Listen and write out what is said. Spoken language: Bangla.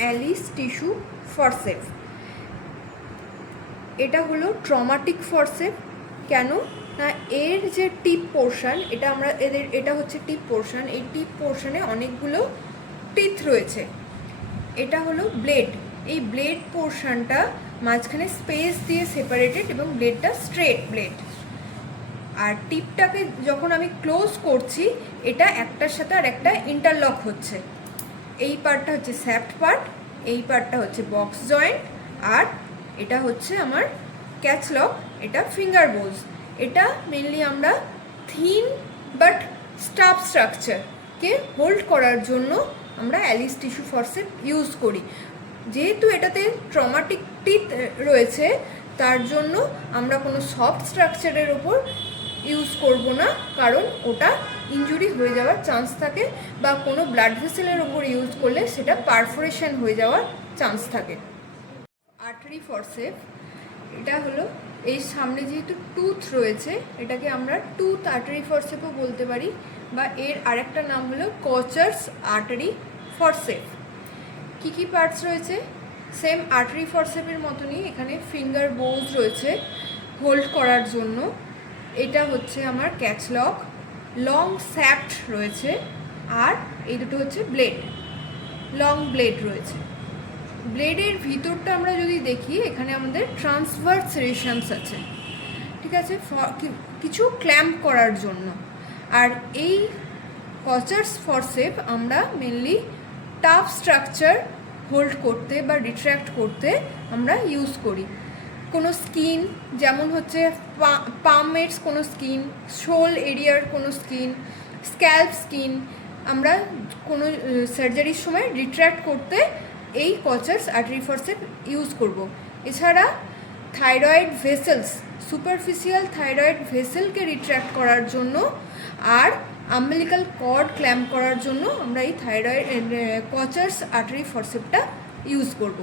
Alice tissue forcep. এটা হলো ট্রমাটিক ফরসেপ। কেন না, এর যে টিপ পোর্শন, এটা হচ্ছে টিপ পোর্শন। এই টিপ পোর্শনে অনেকগুলো টিথ রয়েছে। এটা হলো ব্লেড। এই ব্লেড পোর্শনটা মাঝখানে স্পেস দিয়ে সেপারেটেড এবং ব্লেডটা স্ট্রেট ব্লেড। আর টিপটাকে যখন আমি ক্লোজ করছি, এটা একটার সাথে আর একটা ইন্টারলক হচ্ছে। এই পার্টটা হচ্ছে স্যাপ্ট পার্ট, এই পার্টটা হচ্ছে বক্স জয়েন্ট, আর এটা হচ্ছে আমার ক্যাচলক, এটা ফিঙ্গার বোলস। এটা মেনলি আমরা থিন বাট স্টাফ স্ট্রাকচারকে হোল্ড করার জন্য আমরা অ্যালিস টিস্যু ফরসেপ ইউজ করি। যেহেতু এটাতে ট্রমাটিক টিথ রয়েছে, তার জন্য আমরা কোনো সফট স্ট্রাকচারের ওপর ইউজ করব না, কারণ ওটা ইনজুরি হয়ে যাওয়ার চান্স থাকে, বা কোনো ব্লাড ভেসেলের ওপর ইউজ করলে সেটা পারফোরেশন হয়ে যাওয়ার চান্স থাকে। আর্টারি ফরসেপ, এটা হলো এই সামনে যেহেতু টুথ রয়েছে, এটাকে আমরা টুথ আর্টারি ফরসেপও বলতে পারি, বা এর আরেকটা নাম হলো কচার্স আর্টারি ফরসেপ। কী কী পার্টস রয়েছে? সেম আর্টারি ফরসেপের মতনই এখানে ফিঙ্গার বোলস রয়েছে হোল্ড করার জন্য। এটা হচ্ছে আমার ক্যাচলক, লং স্যাপ্ট রয়েছে, আর এই দুটো হচ্ছে ব্লেড, লং ব্লেড রয়েছে। ব্লেডের ভিতরটা আমরা যদি দেখি, এখানে আমাদের ট্রান্সভার্স রেশনস আছে, ঠিক আছে, কিছু ক্ল্যাম্প করার জন্য। আর এই কচার্স ফরসেপ আমরা মেনলি টাফ স্ট্রাকচার হোল্ড করতে বা রিট্র্যাক্ট করতে আমরা ইউজ করি। কোনো স্কিন, যেমন হচ্ছে পামের কোনো স্কিন, শোল এরিয়ার কোনো স্কিন, স্ক্যাল্প স্কিন, আমরা কোনো সার্জারির সময় রিট্র্যাক্ট করতে এই কচার্স আর্টারি ফরসেপ ইউজ করব। এছাড়া থাইরয়েড ভেসেলস, সুপারফিশিয়াল থাইরয়েড ভেসেলকে রিট্র্যাক্ট করার জন্য আর আম্বিলিকাল কর্ড ক্ল্যাম্প করার জন্য আমরা এই কচার্স আর্টারি ফরসেপটা ইউজ করব।